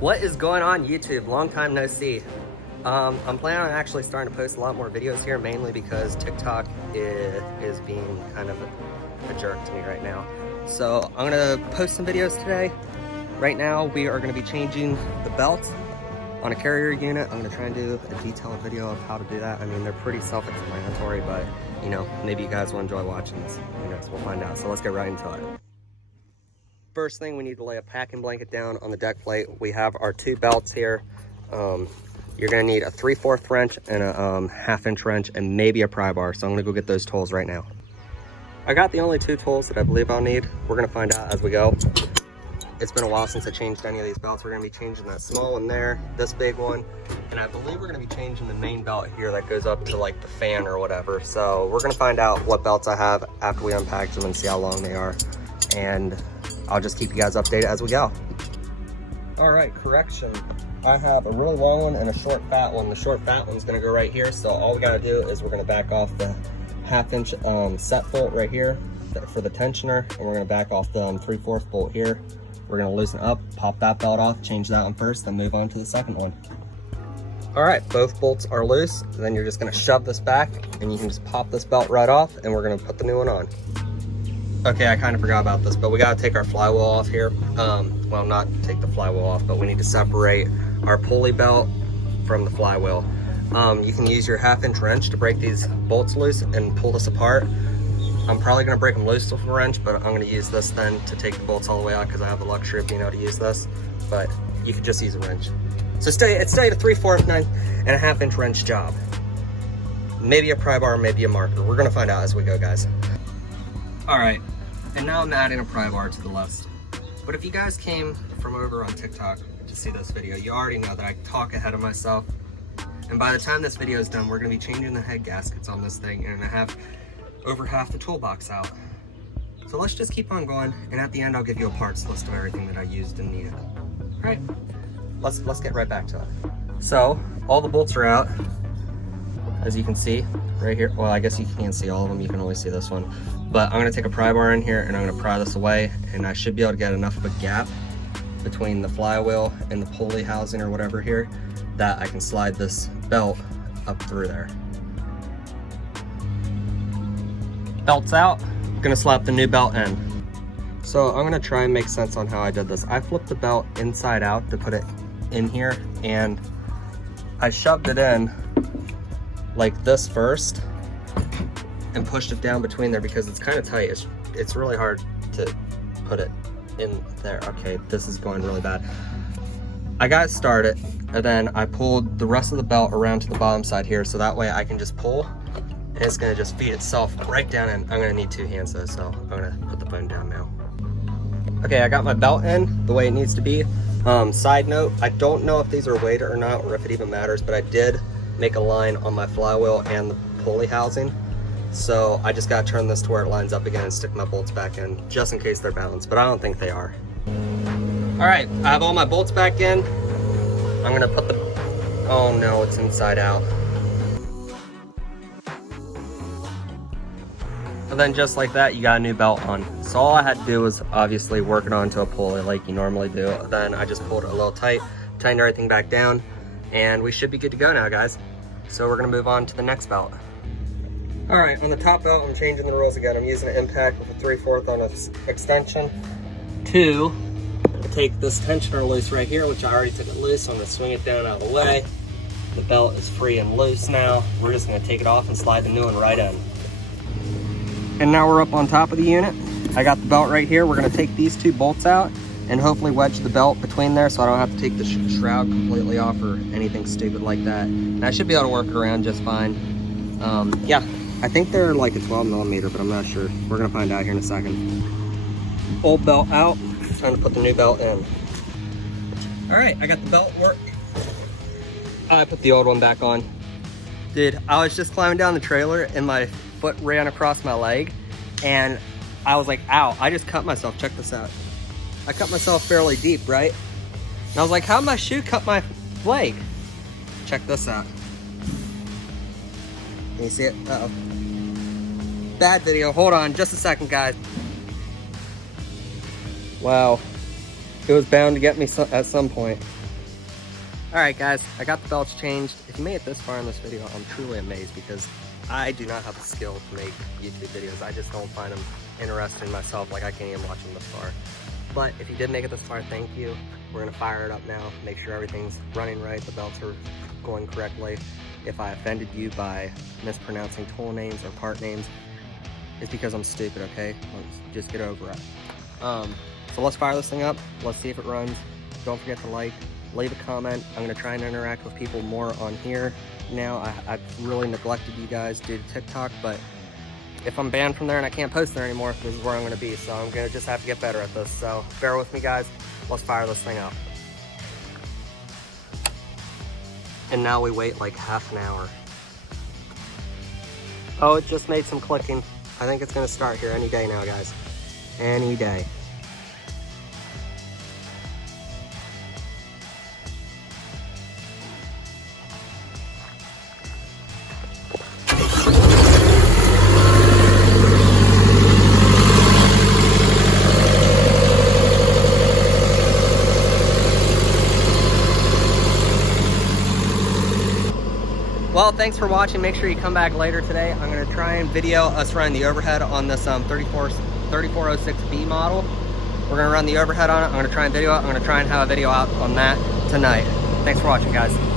What is going on YouTube? Long time no see. I'm planning on actually starting to post a lot more videos here, mainly because TikTok is being kind of a jerk to me right now. So I'm gonna post some videos today. Right now we are gonna be changing the belt on a carrier unit. I'm gonna try and do a detailed video of how to do that. I mean, they're pretty self-explanatory, but you know, maybe you guys will enjoy watching this. Who knows, we'll find out. So let's get right into it. First thing, we need to lay a packing blanket down on the deck plate. We have our two belts here. You're gonna need a 3/4 wrench and a 1/2 inch wrench and maybe a pry bar. So I'm gonna go get those tools right now. I got the only two tools that I believe I'll need. We're gonna find out as we go. It's been a while since I changed any of these belts. We're gonna be changing that small one there, this big one, and I believe we're gonna be changing the main belt here that goes up to like the fan or whatever. So we're gonna find out what belts I have after we unpackage them and see how long they are. And I'll just keep you guys updated as we go. All right, correction. I have a really long one and a short fat one. The short fat one's gonna go right here. So all we gotta do is we're gonna back off the 1/2 inch set bolt right here for the tensioner. And we're gonna back off the 3/4 bolt here. We're gonna loosen up, pop that belt off, change that one first, then move on to the second one. All right, both bolts are loose. Then you're just gonna shove this back and you can just pop this belt right off and we're gonna put the new one on. Okay, I kind of forgot about this, but we gotta take our flywheel off here. Well, not take the flywheel off, but we need to separate our pulley belt from the flywheel. You can use your 1/2 inch wrench to break these bolts loose and pull this apart. I'm probably gonna break them loose with a wrench, but I'm gonna use this then to take the bolts all the way out because I have the luxury of being able to use this, but you could just use a wrench. So it's stayed a 3/4, 9 and a 1/2 inch wrench job. Maybe a pry bar, maybe a marker. We're gonna find out as we go, guys. All right, and now I'm adding a pry bar to the list. But if you guys came from over on TikTok to see this video, you already know that I talk ahead of myself. And by the time this video is done, we're gonna be changing the head gaskets on this thing and I have over half the toolbox out. So let's just keep on going, and at the end I'll give you a parts list of everything that I used and needed. All right, let's get right back to it. So all the bolts are out, as you can see right here. Well, I guess you can't see all of them, you can only see this one. But I'm gonna take a pry bar in here and I'm gonna pry this away, and I should be able to get enough of a gap between the flywheel and the pulley housing or whatever here that I can slide this belt up through there. Belt's out, I'm gonna slap the new belt in. So I'm gonna try and make sense on how I did this. I flipped the belt inside out to put it in here, and I shoved it in like this first and pushed it down between there because it's kind of tight. It's really hard to put it in there. Okay, this is going really bad. I got it started, and then I pulled the rest of the belt around to the bottom side here, so that way I can just pull and it's gonna just feed itself right down in. I'm gonna need 2 hands though, so I'm gonna put the phone down now. Okay, I got my belt in the way it needs to be. Side note, I don't know if these are weighted or not, or if it even matters, but I did make a line on my flywheel and the pulley housing. So I just gotta turn this to where it lines up again and stick my bolts back in, just in case they're balanced, but I don't think they are. All right, I have all my bolts back in. I'm gonna put the, oh no, it's inside out. And then just like that, you got a new belt on. So all I had to do was obviously work it onto a pulley like you normally do. Then I just pulled it a little tight, tightened everything back down, and we should be good to go now, guys. So we're gonna move on to the next belt. All right, on the top belt, I'm changing the rules again. I'm using an impact with a 3/4 on an extension to take this tensioner loose right here, which I already took it loose. So I'm gonna swing it down out of the way. The belt is free and loose now. We're just gonna take it off and slide the new one right in. And now we're up on top of the unit. I got the belt right here. We're gonna take these 2 bolts out and hopefully wedge the belt between there so I don't have to take the shroud completely off or anything stupid like that. And I should be able to work it around just fine. Yeah, I think they're like a 12mm, but I'm not sure. We're gonna find out here in a second. Old belt out, time to put the new belt in. All right, I got the belt work. I put the old one back on. Dude, I was just climbing down the trailer and my foot ran across my leg and I was like, ow, I just cut myself. Check this out. I cut myself fairly deep, right? And I was like, how'd my shoe cut my leg? Check this out. Can you see it? Uh-oh. Bad video. Hold on just a second, guys. Wow. It was bound to get me at some point. All right, guys, I got the belts changed. If you made it this far in this video, I'm truly amazed because I do not have the skill to make YouTube videos. I just don't find them interesting myself. Like, I can't even watch them this far. But if you did make it this far, thank you. We're gonna fire it up now, make sure everything's running right, the belts are going correctly. If I offended you by mispronouncing tool names or part names, it's because I'm stupid, okay? Just get over it. So let's fire this thing up. Let's see if it runs. Don't forget to like, leave a comment. I'm gonna try and interact with people more on here now. I've really neglected you guys due to TikTok, but if I'm banned from there and I can't post there anymore, this is where I'm gonna be. So I'm gonna just have to get better at this. So bear with me, guys. Let's fire this thing up. And now we wait like half an hour. Oh, it just made some clicking. I think it's gonna start here any day now, guys. Any day. Well, thanks for watching. Make sure you come back later today. I'm going to try and video us running the overhead on this 3406B model. We're going to run the overhead on it. I'm going to try and video it. I'm going to try and have a video out on that tonight. Thanks for watching, guys.